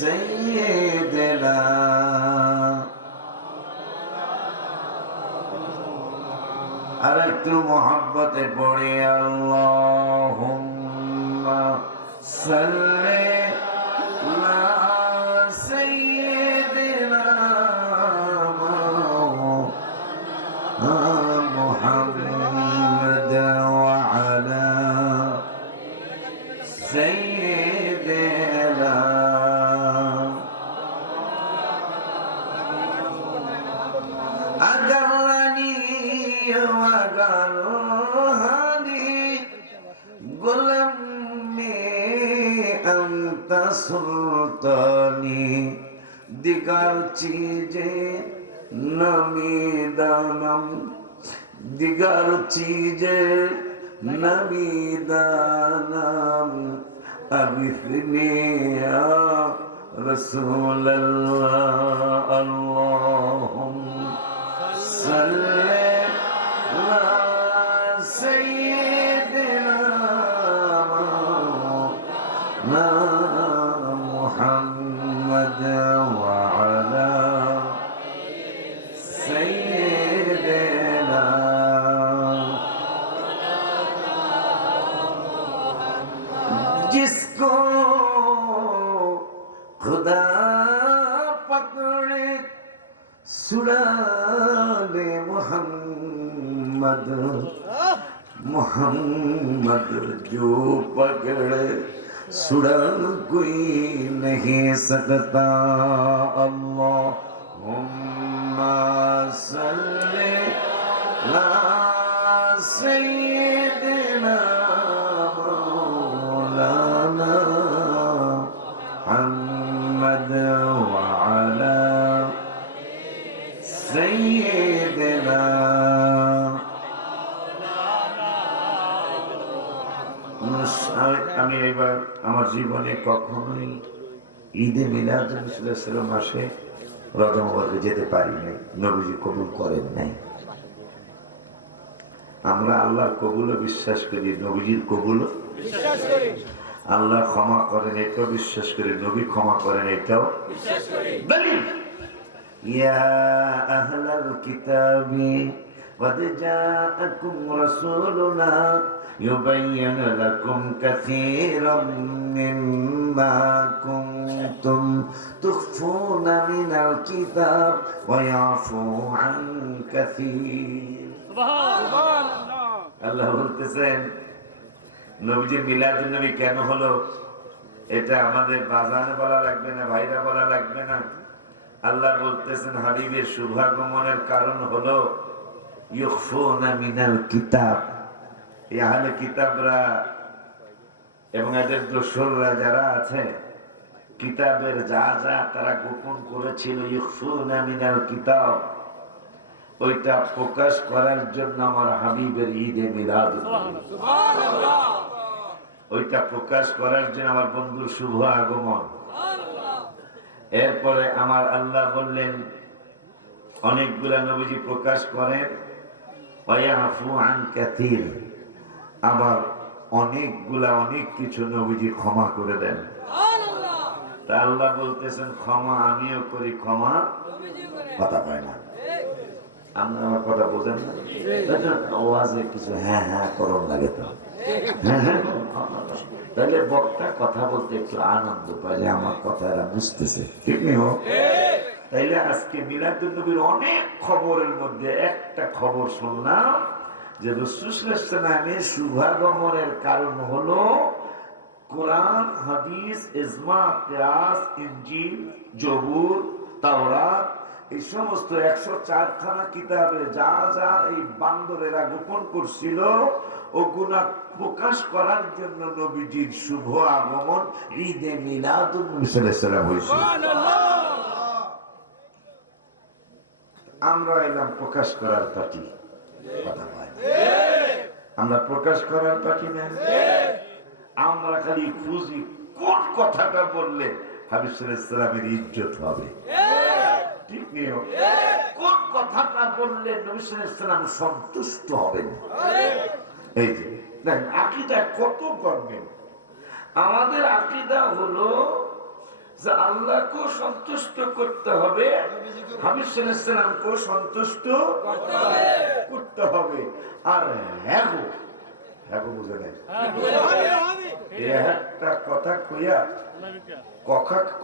سيدنا আরেকটু মহব্বতে পড়ে আল্লাহুম্মা সাল্লি আলা সাইয়্যিদিনা মুহাম্মাদ ওয়া আলা সাইয়্যিদিনা আগারানি وقالوا غلام أنت سلطاني دیگر چیزیں نمی دانم دیگر چیزیں نمی دانم اغثنی یا رسول اللہ اللہم صلی سيدنا محمد وعلى سيدنا जिसको खुदा पकड़े सुड़ा दे मोहम्मद मोहम्मद जो पकड़े सुड़ा कोई नहीं सकता अल्लाहुम्मा सल्ली अला सय्यिदिना मौलाना मुहम्मद व अला सय्यिदिना আমি এবার আমার জীবনে কখনোই ঈদে মিলাদুন নবী মাসে রজব মুবারকে যেতে পারি নাই, নবীজি কবুল করেন নাই। আমরা আল্লাহর কবুলও বিশ্বাস করি, নবীজির কবুলও বিশ্বাস করি। আল্লাহ ক্ষমা করেন এটাও বিশ্বাস করি, নবী ক্ষমা করেন এটাও বিশ্বাস করি। দলিল ইয়া আহলাল কিতাবি قد جاءكم رسولنا يبين لكم كثيرا مما كنتم تخفون من الكتاب ويعفو عن كثير سبحان الله الله বলতেছেন নবীজির মিলাদুন নবী কেন হলো এটা আমাদের বাজানে বলা লাগবে না, ভাইরা বলা লাগবে না। আল্লাহ বলতেছেন হাবিবের শুভাগমনের কারণ হলো ইউখফুনা মিনাল কিতাব, এই আহলে কিতাবরা এবং এদের দোসররা যারা আছে কিতাবের যা যা তারা গোপন করেছিল, ইউখফুনা মিনাল কিতাব, ওইটা প্রকাশ করার জন্য আমার হাবিবের ঈদে মিলাদ, সুবহানাল্লাহ, ওইটা প্রকাশ করার জন্য আমার বন্ধুর শুভ আগমন। এরপরে আমার আল্লাহ বললেন অনেকগুলা নবীজি প্রকাশ করেন ওয়ায়াফু আন কাসীর, আবার অনেকগুলা অনেক কিছু নবীজি ক্ষমা করে দেন। সুবহানাল্লাহ। তা আল্লাহ বলতেছেন ক্ষমা আমিও করি, ক্ষমা কথা পায় না। আমরা আমার কথা বোঝেন না, আওয়াজে কিছু হ্যাঁ হ্যাঁ করণ লাগে তো, হ্যাঁ হ্যাঁ, তাহলে বক্তা কথা বলতে একটু আনন্দ পাইলে আমার কথা এরা বুঝতেছে, ঠিক নেই? তাইলে আজকে মিলাদুন নবীর অনেক খবরের মধ্যে একটা খবর শুনলাম যে রাসূল সাল্লাল্লাহু আলাইহি ওয়াসাল্লামের শুভাগমনের কারণ হলো কোরআন, হাদিস, ইজমা, কিয়াস, ইনজিল, জবুর, তাওরাত, এই সমস্ত 104 খানা কিতাবে যা যা এই বান্দরেরা গোপন করছিল ওগুলা প্রকাশ করার জন্য নবীজির শুভ আগমন ঈদে মিলাদুন নবী সাল্লাল্লাহু আলাইহি ওয়াসাল্লাম হয়েছে। আমরা এলাম প্রকাশ করার পার্টি, কথা বলে আমরা প্রকাশ করার পার্টি না, আমরা খালি খুঁজি কোন কথাটা বললে হাবিব সাল্লাল্লাহু আলাইহি ওয়াসাল্লামের ইজ্জত হবে, ঠিক নেই? কোন কথাটা বললে নবী সাল্লাল্লাহু আলাইহি ওয়াসাল্লাম সন্তুষ্ট হবেন। এই যে দেখেন আকীদা কত করবেন। আমাদের আকীদা হলো যে আল্লাহকে সন্তুষ্ট করতে হবে, হাবিব সাল্লাল্লাহু আলাইহি সাল্লামকে সন্তুষ্ট করতে হবে। আর হ্যাঁ বুঝে নেই একটা কথা কইয়া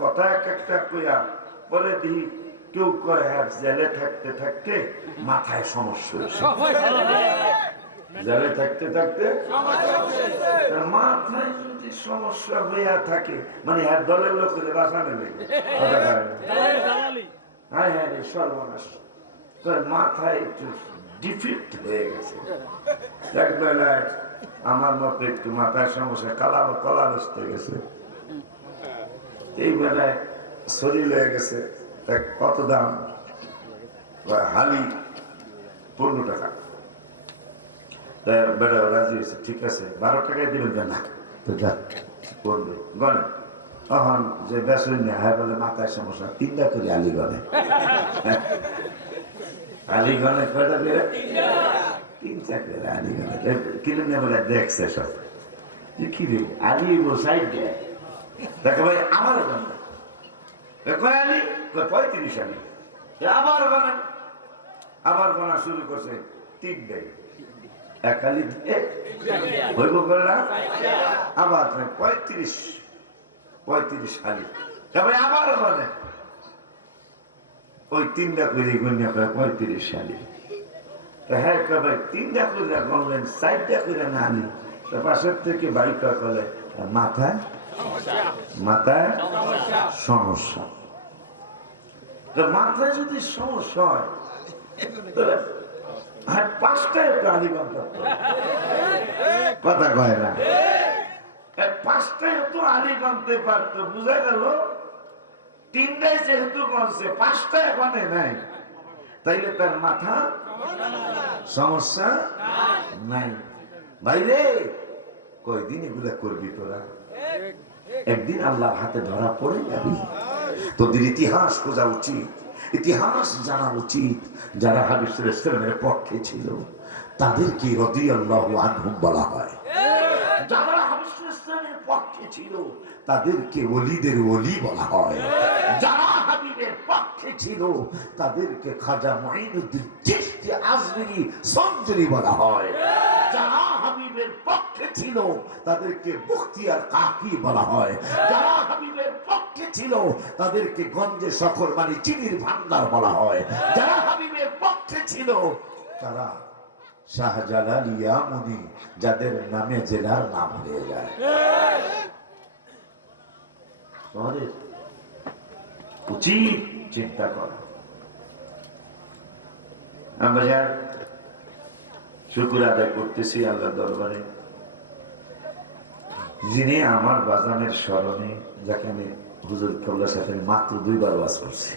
কথা এক একটা কইয়া বলে দিই কেউ কয় হ্যাঁ জেলে থাকতে থাকতে মাথায় সমস্যা হয়েছে, জেলে থাকতে থাকতে মাথায় যদি সমস্যা হইয়া থাকে মানে হ্যাঁ দলের লোকের বাসা নেবে হ্যাঁ হ্যাঁ সর্বনাশ মাথায় একটু ডিফিট হয়ে গেছে। এক বেলায় আমার মতো একটু মাথায় সমস্যা কলা বসতে গেছে, এই বেলায় শরীর হয়ে গেছে। কত দাম? হালি 15 টাকা। বেড়া রাজি হয়েছে, ঠিক আছে 12 টাকায় দিবেন না তো যাক করবে গনে। তখন যে বেসন নেই হয় বলে মাথায় সমস্যা 3টা করে আলি গনে। আলি গনে কয়টা করে? 3টা করে আলি গনে কিনে নিয়ে বলে দেখছে সব কি রে আলি সাইড দেয় দেখে ভাই আমার গনে কয় আলি 35 আলি আবার গোনা শুরু করছে 3টাই এক আলি হইব না আবার 35 আলি তবে আবার গনে ওই 3টা করে গুণিয়া 35 আলি। হ্যাঁ কবে 3টা করে গণলেন 4টা করে না আনি তো পাশের থেকে বাইকটা করলে মাথায় সমস্যা। মাথায় যদি সমস্যা হয় তাহলে 5টায় একটু আলি গন্ত কথা কয় না 5টায় তো আলি গনতে পারতো বুঝা গেল। 3টায় যেহেতু গনছে 5টায় গনে নাই তাইলে তার মাথা সমস্যা নাই। ভাইরে কয়দিন এগুলা করবি তোরা? একদিন আল্লাহর হাতে ধরা পড়ে যাবি। তোদের ইতিহাস খোঁজা উচিত, ইতিহাস জানা উচিত। যারা হাবিব সাল্লাল্লাহু আলাইহি ওয়াসাল্লামের পক্ষে ছিল তাদেরকে রাদিয়াল্লাহু আনহুম বলা হয়, যারা হাবিব সাল্লাল্লাহু আলাইহি ওয়াসাল্লামের পক্ষে ছিল তাদেরকে ওলিদের ওলি বলা হয়, যারা হাবিবের পক্ষে ছিল তাদেরকে খাজা মুঈনুদ্দিন চিশতি আজমিরি সঞ্জরি বলা হয়, যারা হাবিবের পক্ষে ছিল তাদেরকে মুখতিয়ার কাকি বলা হয়, যারা হাবিবের পক্ষে ছিল তাদেরকে গঞ্জে শখর মানে চিনির ভান্ডার বলা হয়, যারা হাবিবের পক্ষে ছিল তারা শাহজালাল ইয়ামুনি যাদের নামে জেলার নাম হয়ে যায়। তোমাদের উচিত চিন্তা করা। আমরা শুকর আদায় করতেছি আল্লাহ দরবারে, যিনি আমার বাজানের স্মরণে যাকে আমি হুজুর কেবলার সাথে মাত্র 2বার ওয়াজ করছি,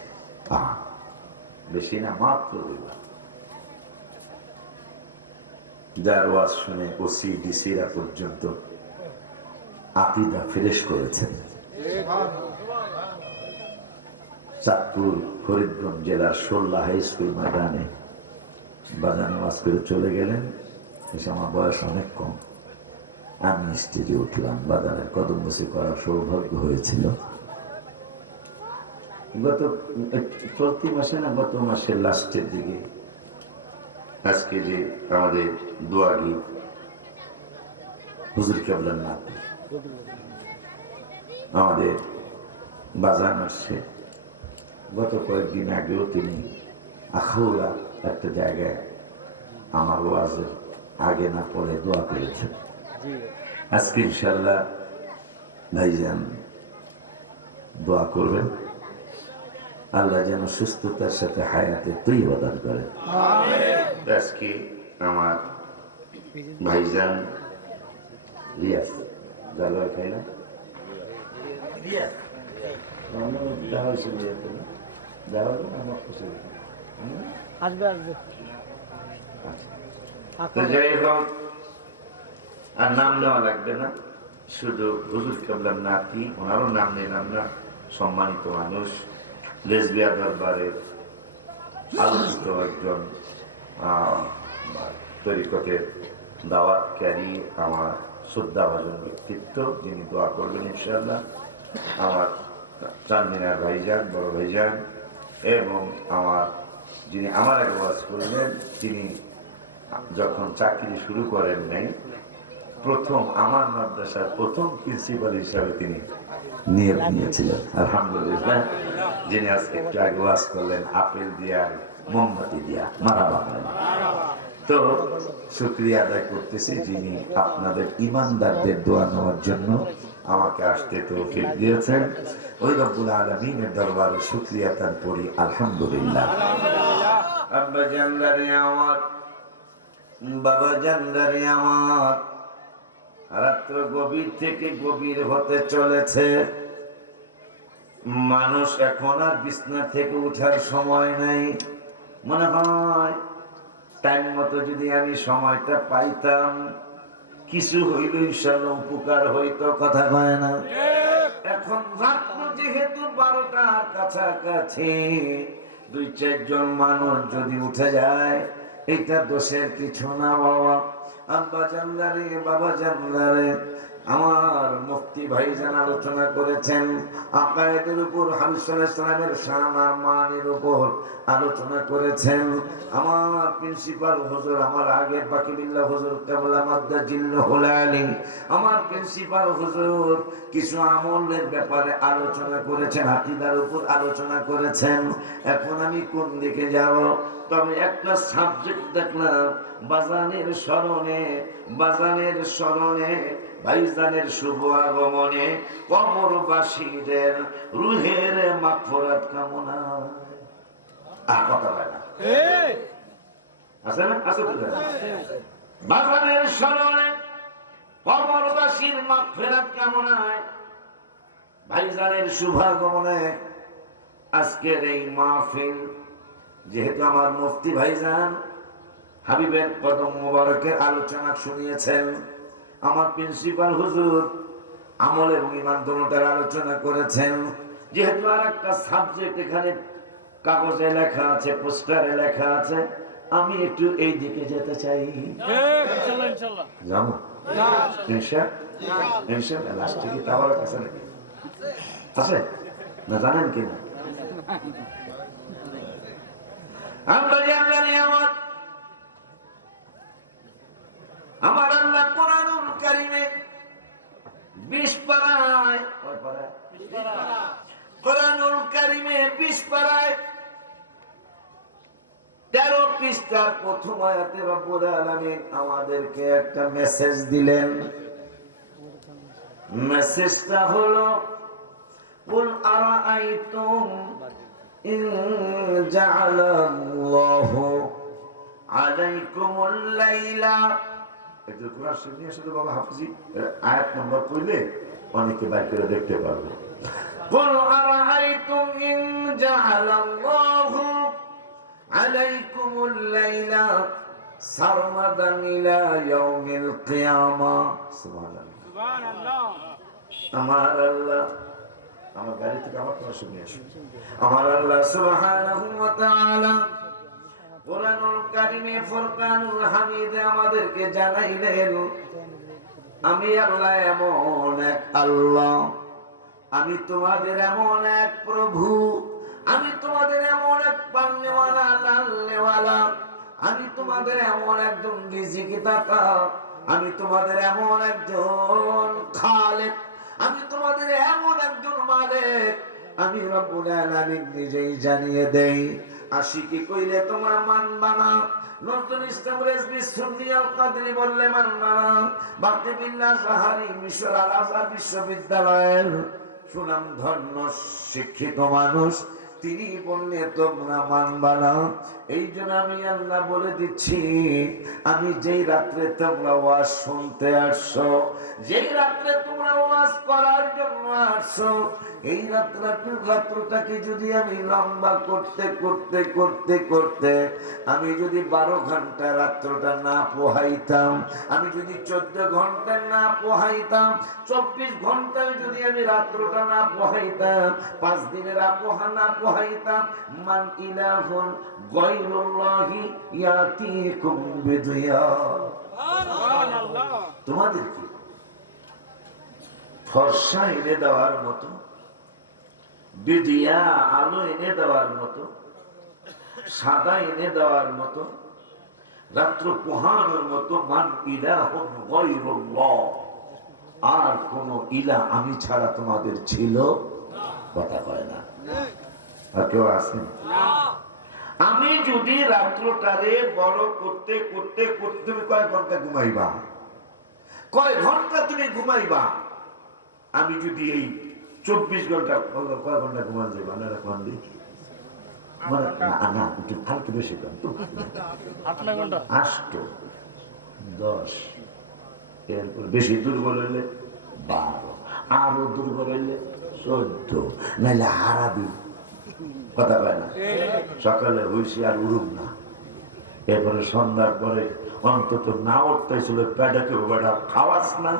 বেশি না মাত্র 2বার, যার ওয়াজ শুনে ওসি ডিসিরা পর্যন্ত আকীদা ফ্রেশ করেছেন। চাঁদপুর ফরিদগঞ্জ জেলার 16 হাই স্কুল ময়দানে বাজানে ওয়াজ করে চলে গেলেন। এসে আমার বয়স অনেক কম, আমি স্টেজে উঠলাম, বাজানের কদম বসে করার সৌভাগ্য হয়েছিল। প্রতি মাসে না গত মাসের লাস্টের দিকে আজকে যে আমাদের দোয়াগি হুজুর কেবলার নাতি আমাদের বাজান আসছে। গত কয়েকদিন আগেও তিনি আখাউড়া একটা জায়গায় আমার ওয়াজের আগে না পরে দোয়া করেছেন। আজকে ইনশাল্লাহ ভাইজান দোয়া করবেন, আল্লাহ যেন সুস্থতার সাথে হায়াতে তৈবা দান করেন। আজকে আমার ভাইজান রিয়াজ জালয় খাই না যাই হোক, আর নাম নেওয়া লাগবে না, শুধু হুজুর কেবলার নাতি ওনারও নাম নিলাম না। সম্মানিত মানুষ, লেসবিয়া দরবারে আলোচিত একজন তরিকতের দাওয়াতকারী, আমার শ্রদ্ধাভাজন ব্যক্তিত্ব, যিনি দোয়া করবেন ইনশাআল্লাহ। আমার চান্দিনার ভাইজান, বড় ভাইজান, এবং যিনি আমার আগে ওয়াজ করলেন, তিনি যখন চাকরি শুরু করেন নাই, প্রথম আমার মাদ্রাসার প্রথম প্রিন্সিপাল হিসাবে তিনি নিয়োগ নিয়েছিলেন। আলহামদুলিল্লাহ। যিনি আজকে একটু আগে ওয়াজ করলেন আপেল দিয়া মোমবাতি দিয়া, মারাবা। তো শুকরিয়া আদায় করতেছি যিনি আপনাদের ইমানদারদের দোয়া নেওয়ার জন্য আমাকে আসতে তৌফিক দিয়েছেন। ওই রব্বুল আলামিনের দরবারে শুকরিয়া তার পড়ি আলহামদুলিল্লাহ। আব্বা জানদারে আমার, বাবা জানদারে আমার, রাত্র গভীর থেকে গভীর হতে চলেছে। মানুষ এখন আর বিছনা থেকে উঠার সময় নাই। মনে হয় টাইম মতো যদি আমি সময়টা পাইতাম, কিছু হইল ইনশাআল্লাহ উপকার হইতো। কথা কয় না? এখন রাত্র যেহেতু 12টার কাছাকাছি, 2-4 জন মানুষ যদি উঠে যায়, এটা দোষের কিছু না বাবা। আব্বা জানদারে, বাবা জানদারে, আমার মুফতি ভাইজান আলোচনা করেছেন আকায়েদের উপর, হাবিব সাল্লাল্লাহু আলাইহি সাল্লামের শান আর মানের উপর আলোচনা করেছেন। আমার প্রিন্সিপাল হুজুর, আমার আগে বাকিবিল্লাহ হুজুর কেবলা মাদ্দাজিল্লাহুল আলী, আমার প্রিন্সিপাল হুজুর কিছু আমলের ব্যাপারে আলোচনা করেছেন, আকীদার উপর আলোচনা করেছেন। এখন আমি কোন দিকে যাব? তবে একটা সাবজেক্ট দেখলাম, বাজানের স্মরণে, বাজানের স্মরণে, ভাইজানের শুভ আগমনে কবরবাসীদের রুহের মাগফিরাত কামনা। কথা বলে না, আছে না? আছে তো। বাজানের স্মরণে কবরবাসীর মাগফিরাত কামনায়, ভাইজানের শুভ আগমনে আজকের এই মাহফিল। যেহেতু আমার মুফতি ভাইজান হাবিবের কদম মোবারকের আলোচনা শুনিয়েছেন, আমার প্রিন্সিপাল হুজুর আমল এবং ঈমান দুটোর আলোচনা করেছেন, যেহেতু আর একটা সাবজেক্ট এখানে কাগজে লেখা আছে, পোস্টারে লেখা আছে, আমি একটু এই দিকে যেতে চাই। ইনশাআল্লাহ যাবো। ইনশাআল্লাহ লাস্টে কি টাওয়ার কাছে নাকি আছে না জানেন কি না? আমার আল্লাহ কোরআনুল কারীমে 20 পারায়, কোরআনুল কারীমে 20 পারায় 13 পৃষ্ঠার প্রথম আয়াতে রব্বুল আলামিন আমাদেরকে একটা মেসেজ দিলেন। মেসেজটা হলো কুল আরাআইতুম ইন জাআলাল্লাহু আলাইকুমুল লাইলা। একটু কোরআন শরীফ নিয়ে শুধু বাবা হাফিজি আয়াত নাম্বার কইলে অনেকে বাইর করে দেখতে পারবে। কুল আরাআইতুম ইন জাআলাল্লাহু আলাইকুমুল লাইলা সারমাদান ইলা ইয়াউমিল কিয়ামা। সুবহানাল্লাহ, সুবহানাল্লাহ। আমার আল্লাহ, আমার গাড়ি থেকে আমার কথা শুনে আসুন। আমার আল্লাহ সুবহানাহু ওয়া তাআলা কোরআনুল কারীমে ফুরকানুল হামিদে আমাদেরকে জানাইলেন, আমি আল্লাহ এমন এক আল্লাহ, আমি তোমাদের এমন এক প্রভু, আমি তোমাদের এমন এক পালনেওয়ালা, লালনেওয়ালা, আমি তোমাদের এমন একজন রিজিকদাতা, আমি তোমাদের এমন একজন খালেক, আমি তোমাদের এমন একজন মালিক, আমি রব্বুল আলামিন নিজেই জানিয়ে দেই। আশিকি কইলে তোমরা মানবা না, নতুন ইসলাম রেজবি সুন্নি আল কাদরি বললে মানবা না, বাকিবিল্লাহ জাহারি মিশর আল আজহার বিশ্ববিদ্যালয়ের সুনাম ধন্য শিক্ষিত মানুষ, তিনি বললে তোমরা মানবা না। এই জন্য আমি আল্লাহ বলে দিচ্ছি, আমি যেই রাত্রে তোমরা ওয়াজ শুনতে আসছো, যেই রাত্রে তোমরা ওয়াজ করার জন্য আসছো, এই রাত্রটাকে যদি আমি লম্বা করতে করতে করতে করতে আমি যদি 12 ঘন্টা রাত্রটা না পোহাইতাম, আমি যদি 14 ঘন্টা না পোহাইতাম, 24 ঘন্টায় যদি আমি রাত্রটা না পোহাইতাম, 5 দিনের আবহাওয়া না পোহাইতাম, মান ইলাহুন গায়রুল্লাহি ইয়াতিকুম বিদিয়া। সুবহানাল্লাহ। তোমাদেরকে ফর্সা এনে দেওয়ার মতো বিদিয়া আলো এনে দেওয়ার মতো, সাদা এনে দেওয়ার মতো, রাত্র পোহানোর মতো মান ইলাহুন গায়রুল্লাহ, আর কোন ইলা আমি ছাড়া তোমাদের ছিল? কথা কয় না। আর কেউ আছেন? আমি যদি রাত্রটারে বড় করতে করতে করতে, তুমি কয় ঘন্টা ঘুমাইবা? কয় ঘন্টা তুমি ঘুমাইবা? আমি যদি এই 24 ঘন্টা, কয় ঘন্টা ঘুমান যাইবা? আপনারা কোন দেখি না একটু ফালতু বেশি কম তো, 8 10, এরপর বেশি দুর্বল হইলে 12, আরো দুর্বল হইলে 14, নাইলে হারাবি। কথা কয় না? সকালে হইছি আর উড়ুক না, এরপরে সন্ধ্যার পরে অন্তত না উঠতেছিল পেটাকে বেটা খাওয়াস না,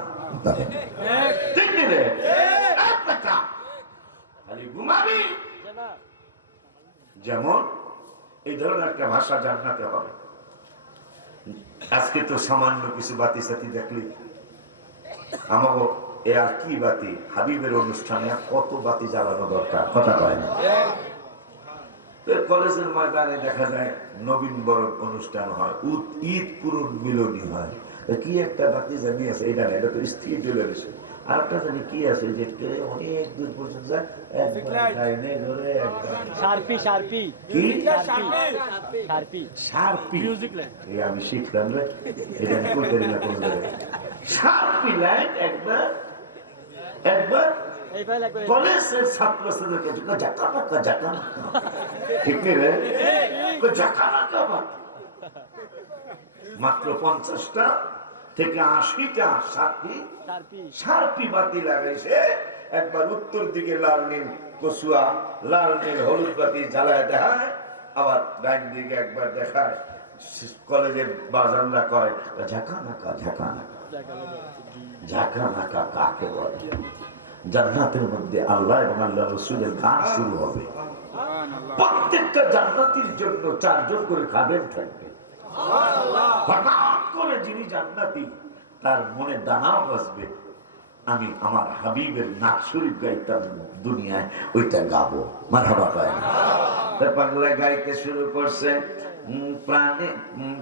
ঠিক রে? খালি ঘুমাবি। যেমন এই ধরনের একটা ভাষা জানাতে হবে। আজকে তো সামান্য কিছু বাতি সাতি দেখলি, আমাকে এ আর কি বাতি, হাবিবের অনুষ্ঠানে কত বাতি জ্বালানো দরকার, কথা কয় না? কলেজের ময়দানে দেখা যায় নবীন বরণ অনুষ্ঠান হয়, ঈদ পূরণ মিলনী হয়, কি একটা বাতি জানি আছে, এটা না, এটা তো স্ত্রী চলে গেছে। আর একটা জানি কি আছে যে অনেক দূর পর্যন্ত যায়, আমি শিখলাম রে, এটা সার্পি লাইট একবার একবার কলেজের ছাত্রছাত্রীদেরকে ঠিক নেই রে, মাত্র 50টা থেকে 80টা সার্পি বাতি লাগাইছে। একবার উত্তর দিকে লাল নীল কচুয়া, লাল নীল হলুদ বাতি জ্বালায় দেখায়, আবার ডাইন দিকে একবার দেখায়। কলেজের বাজানরা কয় ঝাঁকা নাকা, ঝাঁকা নাকা, ঝাঁকা নাকা কাকে বলে? জান্নাতের মধ্যে আল্লাহ এবং আল্লাহ রাসূলের গান শুরু হবে। প্রত্যেকটা জান্নাতীর জন্য 4 জন করে খাদেম থাকবে। হঠাৎ করে যিনি জান্নাতি, তার মনে দানাও বাজবে, আমি আমার হাবিবের নাচ শরীফ গাইতাম দুনিয়ায়, ওইটা গাবো। মারহাবা কয় না? বাংলা গাইতে শুরু করছে।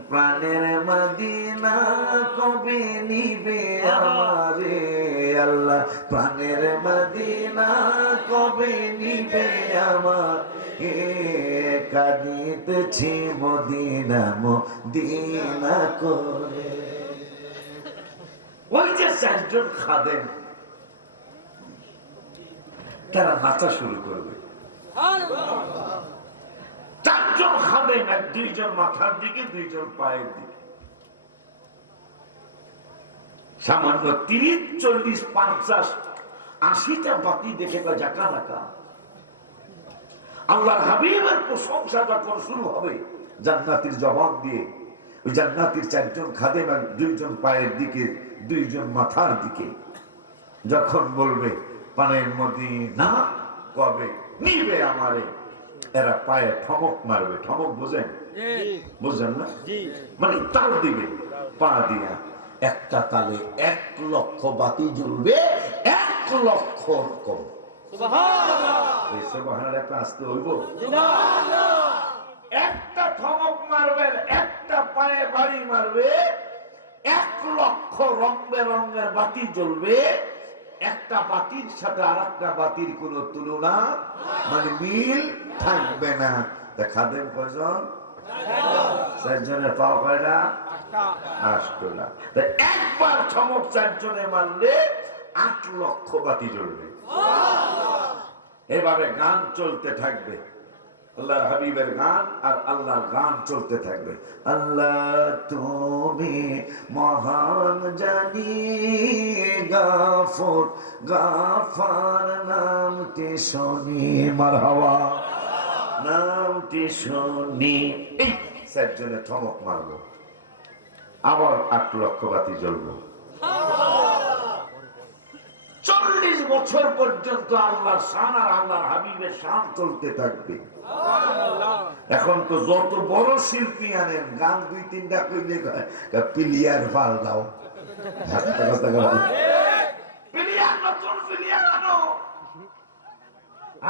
প্রাণের মদিনা কবে নিবে আমারে আল্লাহ, প্রাণের মদিনা কবে নিবে আমার, কাঁদিতেছি মদিনা মদিনা করে। ওই যে 4 জন খাদেম, তারা নাচা শুরু করবে। 4 জন খাদেম, 2 জন মাথার দিকে, 2 জন পায়ের দিকে। সামান্য 30, 40, 50, 80টা বাতি দেখে জাকা নাকা। আল্লাহর হাবিবের প্রশংসা যখন শুরু হবে জান্নাতীর জবান দিয়ে, ওই জান্নাতীর 4 জন খাদেম, 2 জন পায়ের দিকে, 2 জন মাথার দিকে, যখন বলবে পানের মদিনা কবে নিবে আমারে, এরা পায়ে ঠমক মারবে। ঠমক বোঝেন? বুঝেন না? মানে তাল দিবে পা দিয়া, একটা তালে 1 লক্ষ বাতি জ্বলবে, 1 লক্ষ রকম। একটা ঠমক মারবে, একটা পায়ে বাড়ি মারবে, 1 লক্ষ রং বেরঙের বাতি জ্বলবে। একটা বাতির সাথে আর একটা বাতির কোন তুলনা, মানে মিল থাকবে না। খাদেম কয়জন? 4 জনের পাও কয়টা? 8টা। একবার চমক 4 জনে মারলে 8 লক্ষ বাতি জ্বলবে। এভাবে গান চলতে থাকবে, আল্লাহর হাবিবের গান আর আল্লাহর গান চলতে থাকবে। আল্লাহ তুমি মহান জানি, গাফর গাফার নামটি শুনি, মারহাবা নামটি শুনি। এই 4 জনে থমক মারবো, আবার 8 লক্ষ বাতি জ্বলবো। 40 বছর পর্যন্ত আল্লাহর শান আর আল্লাহর হাবিবের শান চলতে থাকবে। এখন তো যত বড় শিল্পী আনেন, গান 2-3টা কইলে প্লেয়ার পাল দাও, প্লেয়ার নতুন প্লেয়ার আনো।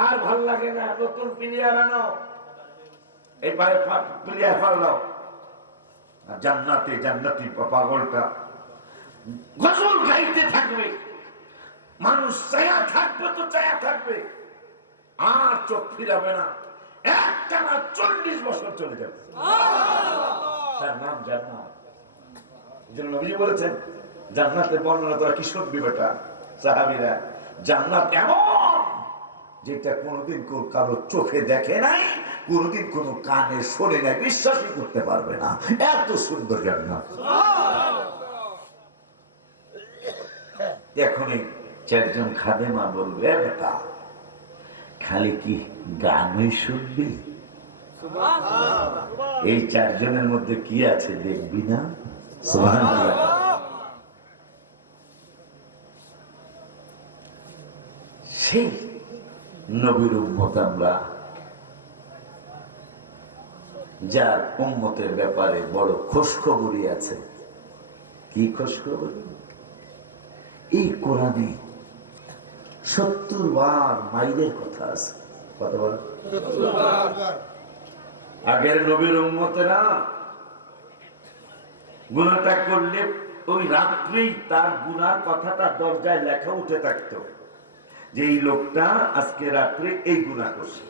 আর ভাল লাগে না, নতুন প্লেয়ার আনো, এই প্লেয়ার পাল্লাও। জান্নাতে জান্নাতি পাগলটা গজল গাইতে থাকবে, মানুষ চায়া থাকবে তো চায়া থাকবে, আর চোখ ফিরাবে না, একটানা 40 বছর চলে যাবে। তার নাম জান্নাত। নবীজি বলেছেন জান্নাতের বর্ণনা তোরা কি শুনবি বেটা সাহাবীরা, জান্নাত এমন যেটা কোনোদিন কারো চোখে দেখে নাই, কোনোদিন কোনো কানে শোনে নাই, বিশ্বাসই করতে পারবে না, এত সুন্দর জান্নাত। এখনই 4 জন খাদেমা বলবে বেটা খালি কি গানই শুনবি, এই 4 জনের মধ্যে কি আছে দেখবি না। সুবহানাল্লাহ। সেই নবীর উম্মত আমরা, যার উম্মতের ব্যাপারে বড় খোঁজখবরই আছে। কি খোঁজখবর? এই কোরআনে 70 বার মাইলের কথা আছে। কতবার? 70 বার। আগের নবীর উম্মতেরা গুনাহটা করলে ওই রাত্রেই তার গুনার কথাটা দরজায় লেখা উঠে থাকতো যে এই লোকটা আজকে রাত্রে এই গুনাহ করছে,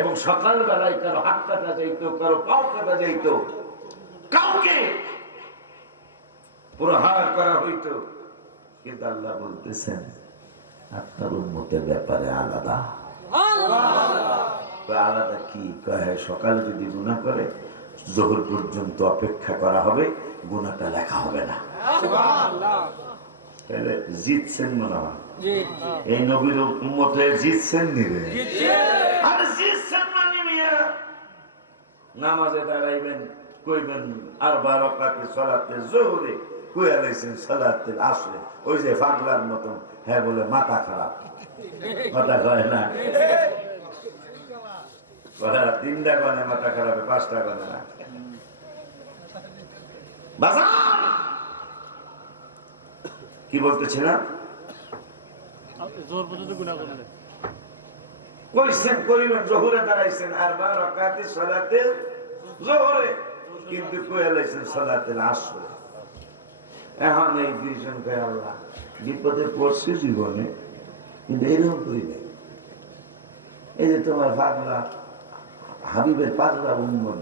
এবং সকাল বেলায় কারো হাত কাটা যাইতো, কারো পাও কাটা যাইতো, কাউকে প্রহার করা হইতো। কিন্তু আল্লাহ বলতেছেন আপনার উম্মতের ব্যাপারে আলাদা। আলাদা কি? সকালে যদি গুনাহ করে জোহর পর্যন্ত অপেক্ষা করা হবে, গুনাহটা লেখা হবে না। তাহলে জিতছেন মনে হয়, এই নবীর উম্মতে জিতছেন নিবে। আর জিতছেন মানে মিয়া নামাজে দাঁড়াইবেন, কইবেন আর 12 রাকাতে সালাতে জোহরে, কইয়া লাইছেন সালাতে আসরে। ওই যে পাগলার মতন হ্যাঁ বলে মাথা খারাপ, কথা কয় না, কথা 3টা গনে মাথা খারাপ, 5টা গনে না। বাজার কি বলতেছিলাম? কইছেন করিবেন জোহরে দাঁড়াইছেন আর 12 রাকাতে সালাতে জোহরে, কিন্তু কইয়া লাইছেন সালাতে আসরে। এখন এই 2 জন কয় আল্লাহ বিপদে পড়ছে জীবনে, কিন্তু এরকম করি নাই। এই যে তোমার পাগলা হাবিবের পাগলা উম্মত